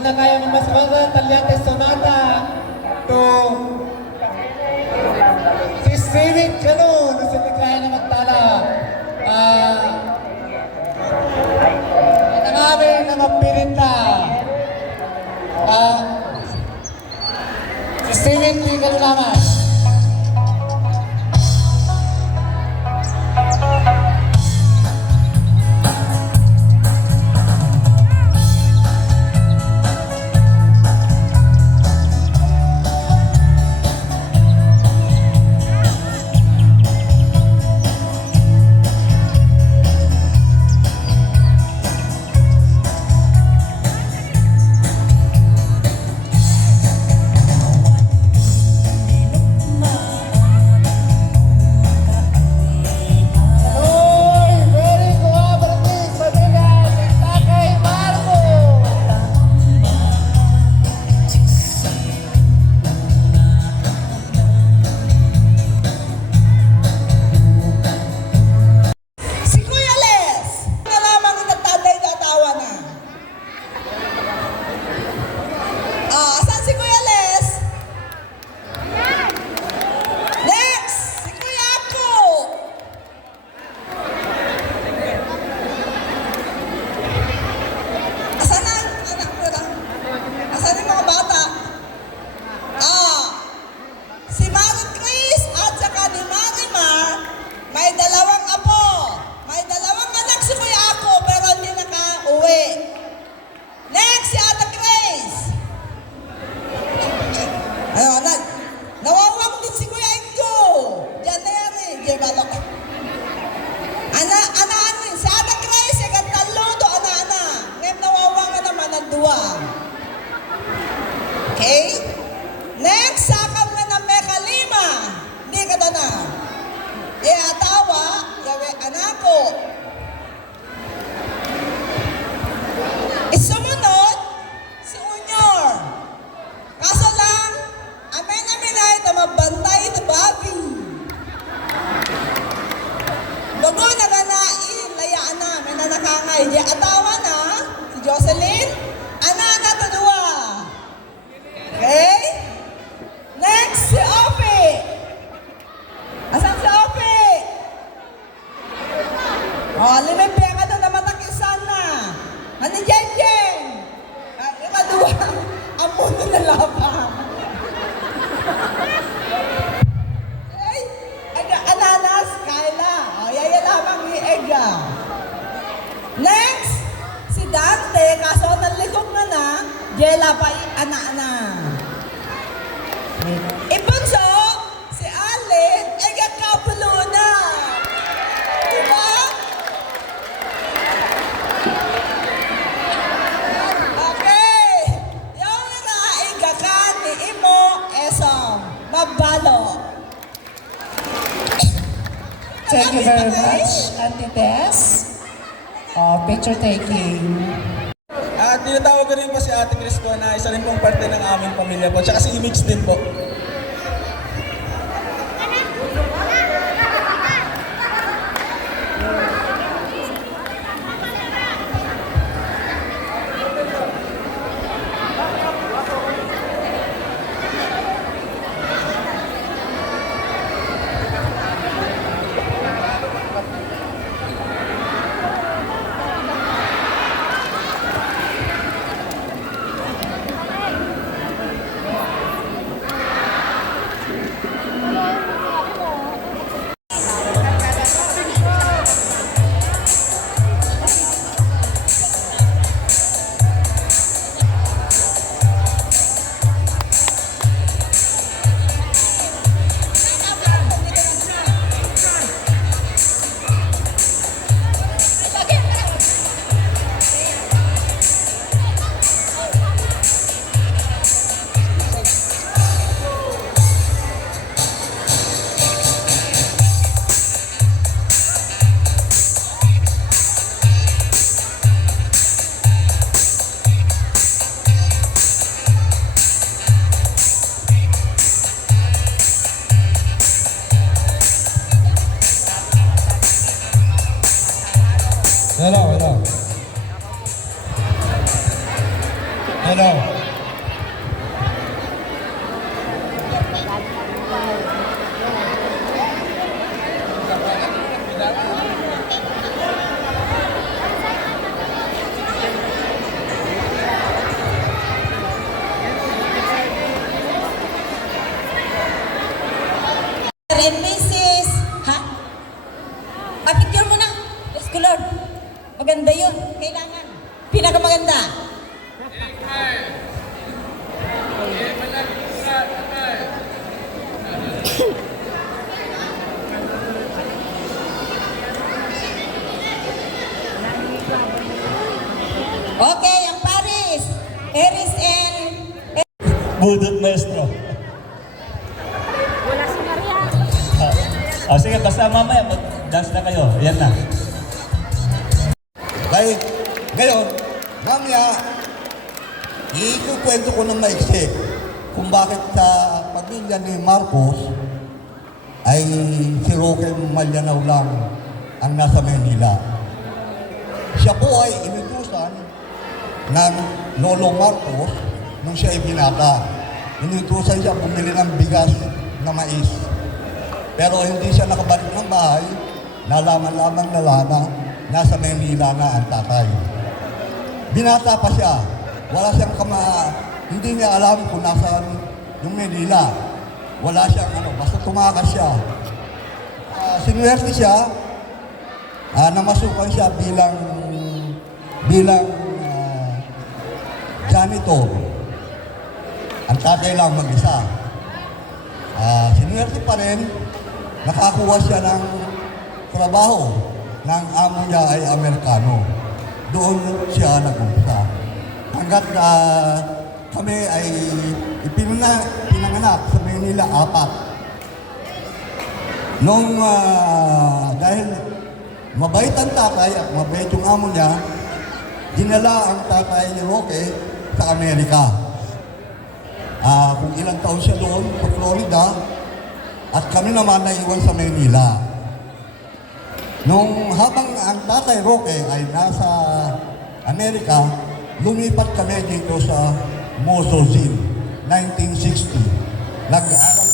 na kaya ng mas Talyante Sonata to si Steven Cano na hindi kaya na magtala. Ang aming na mapirinda. Si Steven Cano naman. Okay? Next, sakam nga na Meka Lima. Hindi ka na. Atawa, gawe anako. Isumunod, si Unyor. Kaso lang, amen ay tamabantay ni Bobby. Bago na ganain, layaan na, may nanakangay. Di atawa na, si Jocelyn, ana na to dua. Okay? Next, si Ope. Asan si Ope? Limempe ka doon na matakisan na. Ano Jen Jen? Ikaduwa, ang mundo na labang. Ananas, Kyla. Yaya lamang ni Ega. Next, si Dante, kaso nalikog na, Jela pa ana-ana. Ibunso, si Allen, Ega kapulo na. Diba? Okay. Yung naiga ka ni Imo, Esong, mabalo. Thank you very much, Auntie Tess. Picture taking. Tinatawag ko rin po si Ate Chris po na isa rin pong parte ng aming pamilya po. Tsaka si Image din po. Hello. And Mrs. Ha? Picture mo na. Yes, ko Lord. Maganda yun. Kailangan. Pinakamaganda. Okay, ang Paris. Eris and... Budot maestro. Sige, basta mamaya mag-dance na kayo. Yan na. Ngayon, mamaya, ikukwento ko ng maiksi kung bakit sa pamilya ni Marcos ay si Roque Malyanaw lang ang nasa Manila. Siya po ay inutusan ng Lolo Marcos nung siya ay binata. Inutusan siya bumili ng bigas na mais. Pero hindi siya nakabalik ng bahay, nalaman lamang na nasa Manila na ang tatay. Binata pa siya, wala siyang hindi niya alam kung nasaan yung Manila. Wala siyang basta tumakas siya. Sinuwerte siya, namasukan siya bilang janitor. Ang tatay lang mag-isa. Sinuwerte pa rin, nakakuha siya ng trabaho ng amo niya ay Amerikano. Doon siya nag-umpisa. Hanggat kami ay pinanganak sa Manila 4. Dahil mabait ang tatay at mabait yung amo niya, dinala ang tatay ni Roque sa Amerika. Kung ilang taon siya doon sa Florida, at kami naman naiwan sa Manila. Habang ang tatay Roque ay nasa Amerika, lumipat kami dito sa Mosozin, 1960. Nag-aaral